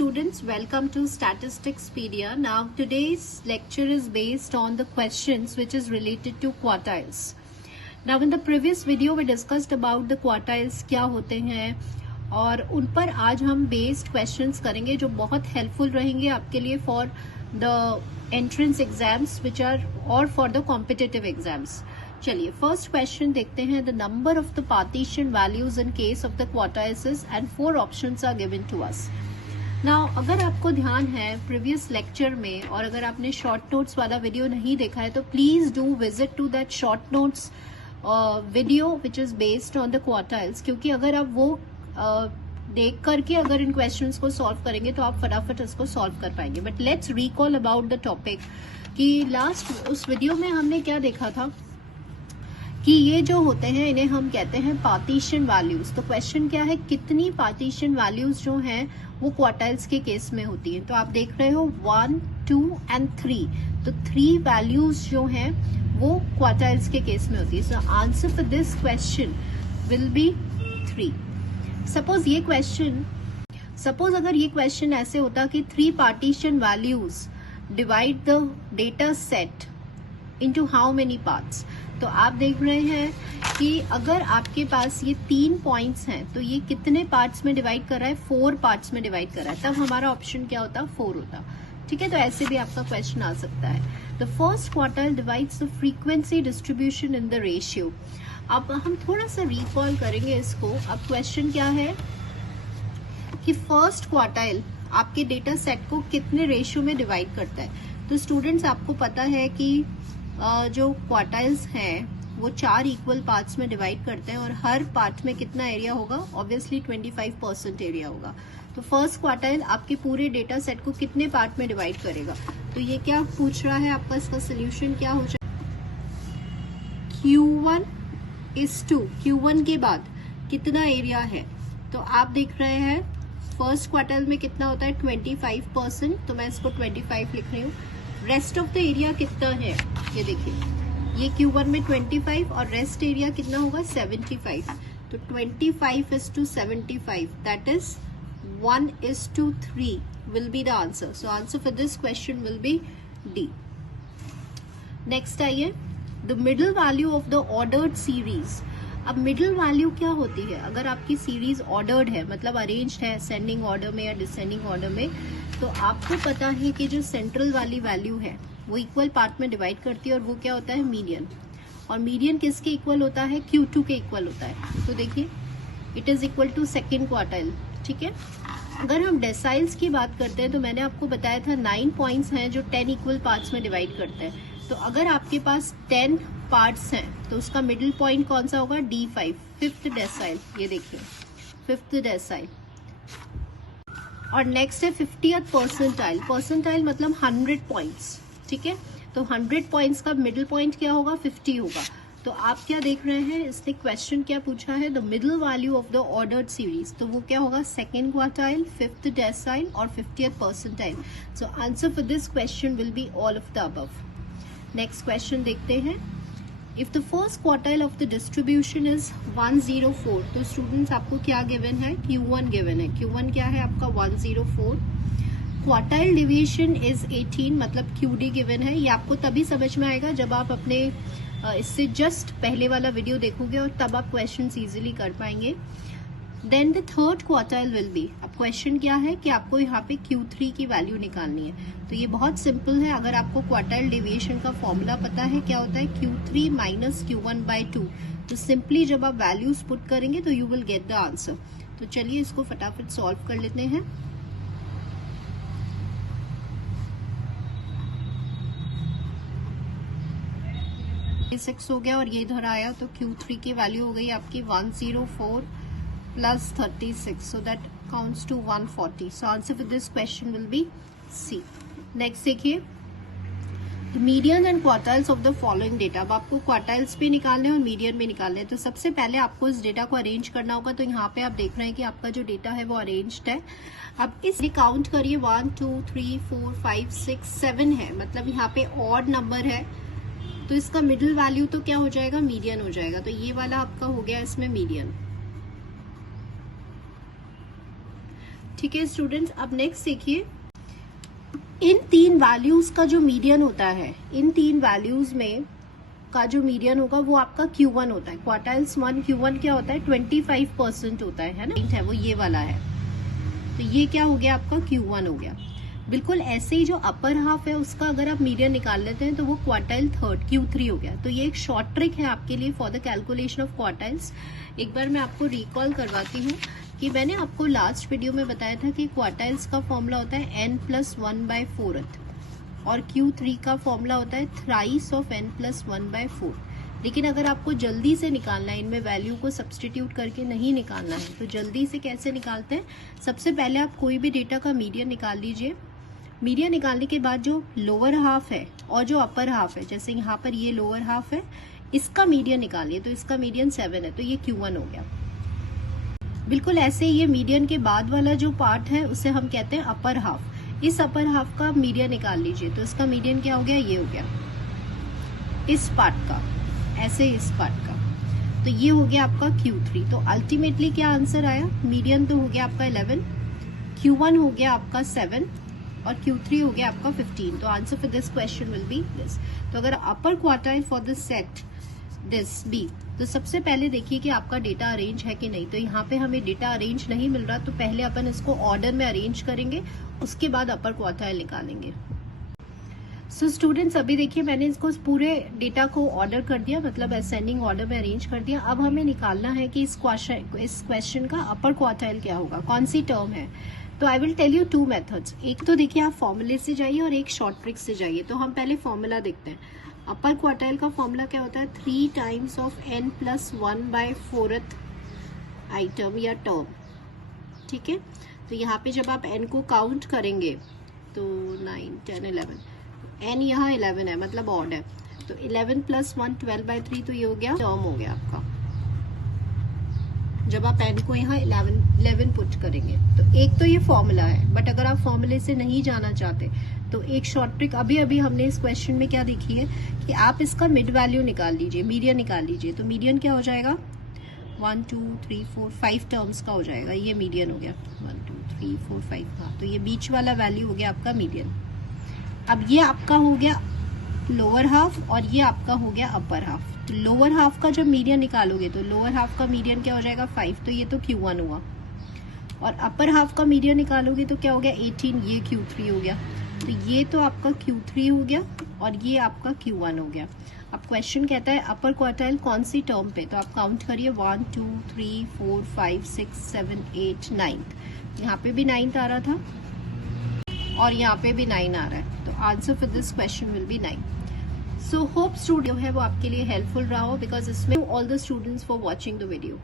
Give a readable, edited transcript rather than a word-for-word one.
students, welcome to Statisticspedia. Now today's lecture is based on the questions which is related to quartiles. Now in the previous video we discussed about the quartiles क्या होते हैं और उन पर आज हम based questions करेंगे जो बहुत हेल्पफुल रहेंगे आपके लिए for the entrance exams which are और फॉर द कॉम्पिटिटिव एग्जाम्स. चलिए फर्स्ट क्वेश्चन देखते हैं. The number of the partition values in case of the quartiles and 4 options are given to us. Now अगर आपको ध्यान है प्रीवियस लेक्चर में और अगर आपने शॉर्ट नोट्स वाला वीडियो नहीं देखा है तो please do visit to that short notes video which is based on the quartiles, क्योंकि अगर आप वो देख करके अगर इन क्वेश्चंस को सॉल्व करेंगे तो आप फटाफट इसको सॉल्व कर पाएंगे. But let's recall about the topic कि लास्ट उस वीडियो में हमने क्या देखा था कि ये जो होते हैं इन्हें हम कहते हैं पार्टीशन वैल्यूज. तो क्वेश्चन क्या है, कितनी पार्टीशन वैल्यूज जो हैं वो क्वार्टाइल्स के केस में होती हैं. तो आप देख रहे हो 1, 2 एंड 3. तो 3 वैल्यूज जो हैं वो क्वार्टाइल्स के केस में होती है. सो answer for this question will B 3. Suppose अगर ये क्वेश्चन ऐसे होता कि 3 partition values divide the data set into how many parts. तो आप देख रहे हैं कि अगर आपके पास ये 3 पॉइंट्स हैं तो ये कितने पार्ट्स में डिवाइड कर रहा है, 4 पार्ट्स में डिवाइड कर रहा है. तब हमारा ऑप्शन क्या होता, 4 होता. ठीक है, तो ऐसे भी आपका क्वेश्चन आ सकता है. The first quartile divides the frequency distribution in the ratio. अब हम थोड़ा सा रिकॉल करेंगे इसको. अब क्वेश्चन क्या है कि फर्स्ट क्वार्टाइल आपके डेटा सेट को कितने रेशियो में डिवाइड करता है. तो स्टूडेंट्स आपको पता है कि जो क्वार्टाइल्स हैं वो 4 इक्वल पार्ट्स में डिवाइड करते हैं और हर पार्ट में कितना एरिया होगा, ऑब्वियसली 25% एरिया होगा. तो फर्स्ट क्वार्टाइल आपके पूरे डेटा सेट को कितने पार्ट में डिवाइड करेगा. तो ये क्या पूछ रहा है आपका, इसका सोल्यूशन क्या हो जाएगा, Q1 के बाद कितना एरिया है. तो आप देख रहे हैं फर्स्ट क्वार्टाइल में कितना होता है 25%. तो मैं इसको 25 लिख रही हूँ. रेस्ट ऑफ द एरिया कितना है, ये देखिए, ये Q1 में 25 और रेस्ट एरिया कितना होगा 75. तो 25:75 that is 1:3 will be the answer. So answer for this question will be D. Next आइए, the middle value of the ordered series. अब मिडल वैल्यू क्या होती है, अगर आपकी सीरीज ऑर्डर्ड है मतलब अरेंज्ड है असेंडिंग ऑर्डर में या डिसेंडिंग ऑर्डर में, तो आपको पता है कि जो सेंट्रल वाली वैल्यू है वो इक्वल पार्ट में डिवाइड करती है और वो क्या होता है मीडियन. और मीडियन किसके इक्वल होता है, Q2 के इक्वल होता है. तो देखिए it is equal to second quartile. ठीक है, अगर हम डेसाइल्स की बात करते हैं तो मैंने आपको बताया था 9 पॉइंट्स हैं जो 10 इक्वल पार्ट्स में डिवाइड करते हैं. तो अगर आपके पास 10 पार्ट्स हैं तो उसका मिडिल पॉइंट कौन सा होगा, D5, 5th डेसाइल. ये देखिए 5th डेसाइल. और नेक्स्ट है 50th परसेंटाइल. परसेंटाइल मतलब 100 पॉइंट्स. ठीक है, तो 100 पॉइंट्स का मिडिल पॉइंट क्या होगा, 50 होगा. तो आप क्या देख रहे हैं, इसने क्वेश्चन क्या पूछा है, the middle value of the ordered series. तो वो क्या होगा, सेकेंड क्वार्टाइल, 5th डेसाइल और 50th percentile. So answer for this question will be all of the above. Next question देखते हैं. If the first quartile of the distribution is 104. तो students आपको क्या गिवन है, Q1 गिवन है. Q1 क्या है आपका 104. क्वार्टाइल डिविएशन इज 18 मतलब QD गिवन है. ये आपको तभी समझ में आएगा जब आप अपने इससे जस्ट पहले वाला वीडियो देखोगे और तब आप क्वेश्चन इजीली कर पाएंगे. Then the third quartile will be. अब क्वेश्चन क्या है कि आपको यहाँ पे Q3 की वैल्यू निकालनी है. तो ये बहुत सिंपल है. अगर आपको क्वार्टाइल डेविएशन का फॉर्मूला पता है क्या होता है, Q3 - Q1/2. तो सिंपली जब आप वैल्यूज पुट करेंगे तो you will get the answer. तो चलिए इसको फटाफट सॉल्व कर लेते हैं. हो गया और ये इधर आया तो Q3 की वैल्यू हो गई आपकी 104 + 36. So that counts to 140. So answer for this question will be C. Next देखिए, the median and quartiles of the following data. अब आपको क्वार्टाइल्स भी निकालने हैं और मीडियन भी निकालने हैं. तो सबसे पहले आपको इस डेटा को अरेंज करना होगा. तो यहाँ पे आप देख रहे हैं कि आपका जो डेटा है वो अरेंज्ड है. अब इस काउंट करिए 1 2 3 4 5 6 7 है, मतलब यहाँ पे ऑड नंबर है. तो इसका मिडिल वैल्यू तो क्या हो जाएगा, मीडियन हो जाएगा. तो ये वाला आपका हो गया इसमें मीडियन. ठीक है स्टूडेंट्स, अब नेक्स्ट देखिए, इन तीन वैल्यूज का जो मीडियन होता है, इन तीन वैल्यूज में का जो मीडियन होगा वो आपका Q1 होता है। क्वार्टाइल्स 1 Q1 क्या होता है 25% होता है ना, है वो ये वाला है। तो ये क्या हो गया आपका Q1 हो गया। बिल्कुल ऐसे ही जो अपर हाफ है उसका अगर आप मीडियन निकाल लेते हैं तो वो क्वार्टाइल थर्ड Q3 हो गया। तो ये एक शॉर्ट ट्रिक है आपके लिए for the calculation of quartiles. एक बार मैं आपको रिकॉल करवाती हूँ कि मैंने आपको लास्ट वीडियो में बताया था कि क्वार्टाइल्स का फॉर्मूला होता है n+1/4 और Q3 का फॉर्मूला होता है थ्राइस ऑफ n+1/4। लेकिन अगर आपको जल्दी से निकालना है, इनमें वैल्यू को सब्सटीट्यूट करके नहीं निकालना है, तो जल्दी से कैसे निकालते हैं, सबसे पहले आप कोई भी डेटा का मीडियन निकाल लीजिए। मीडियन निकालने के बाद जो लोअर हाफ है और जो अपर हाफ है, जैसे यहाँ पर ये लोअर हाफ है, इसका मीडियन निकालिए। तो इसका मीडियन 7 है, तो ये Q1 हो गया। बिल्कुल ऐसे ये मीडियन के बाद वाला जो पार्ट है उसे हम कहते हैं अपर हाफ। इस अपर हाफ का मीडियन निकाल लीजिए। तो इसका मीडियन क्या हो गया, ये हो गया इस पार्ट का, ऐसे इस पार्ट का। तो ये हो गया आपका Q3। तो अल्टीमेटली क्या आंसर आया, मीडियन तो हो गया आपका 11, Q1 हो गया आपका 7 और Q3 हो गया आपका 15। तो answer for this question will be this. तो अगर upper quartile for this set this be, तो सबसे पहले देखिए कि आपका डेटा अरेंज है कि नहीं। तो यहाँ पे हमें डेटा अरेंज नहीं मिल रहा, तो पहले अपन इसको ऑर्डर में अरेंज करेंगे, उसके बाद अपर क्वार्टाइल निकालेंगे। सो स्टूडेंट्स, अभी देखिए मैंने इसको पूरे डेटा को ऑर्डर कर दिया, मतलब असेंडिंग ऑर्डर में अरेंज कर दिया। अब हमें निकालना है कि इस क्वेश्चन का अपर क्वार्टाइल क्या होगा, कौन सी टर्म है। तो I will tell you 2 methods. एक तो देखिए आप फॉर्मूले से जाइए और एक शॉर्ट ट्रिक से जाइए। तो हम पहले फॉर्मूला देखते हैं। अपर क्वार्टाइल का फॉर्मूला क्या होता है, 3 टाइम्स ऑफ n+1/4 आइटम या टर्म। ठीक है, तो यहाँ पे जब आप n को काउंट करेंगे तो 9, 10, 11, n यहाँ 11 है, मतलब ऑड है। तो 11 + 1 12/3, तो ये हो गया टर्म हो गया आपका। जब आप n को यहाँ 11 पुट करेंगे, तो एक तो ये फॉर्मूला है। बट अगर आप फॉर्मूले से नहीं जाना चाहते तो एक शॉर्ट ट्रिक अभी हमने इस क्वेश्चन में क्या देखी है कि आप इसका मिड वैल्यू निकाल लीजिए, मीडियन निकाल लीजिए। तो मीडियन क्या हो जाएगा, 1 2 3 4 5 टर्म्स का हो जाएगा। ये मीडियन हो गया 1 2 3 4 5। हाँ, तो ये बीच वाला वैल्यू हो गया आपका मीडियन। अब ये आपका हो गया लोअर हाफ और ये आपका हो गया अपर हाफ। तो लोअर हाफ का जब मीडियन निकालोगे तो लोअर हाफ का मीडियन क्या हो जाएगा 5, तो ये तो Q1 हुआ। और अपर हाफ का मीडियन निकालोगे तो क्या हो गया 18, ये Q3 हो गया। तो ये तो आपका Q3 हो गया और ये आपका Q1 हो गया। अब क्वेश्चन कहता है अपर क्वार्टाइल कौन सी टर्म पे, तो आप काउंट करिए 1 2 3 4 5 6 7 8 9। यहाँ पे भी 9 आ रहा था और यहाँ पे भी 9 आ रहा है। तो answer for this question will B 9। So hope studio है वो आपके लिए हेल्पफुल रहा हो, बिकॉज इसमें all the students for watching the video.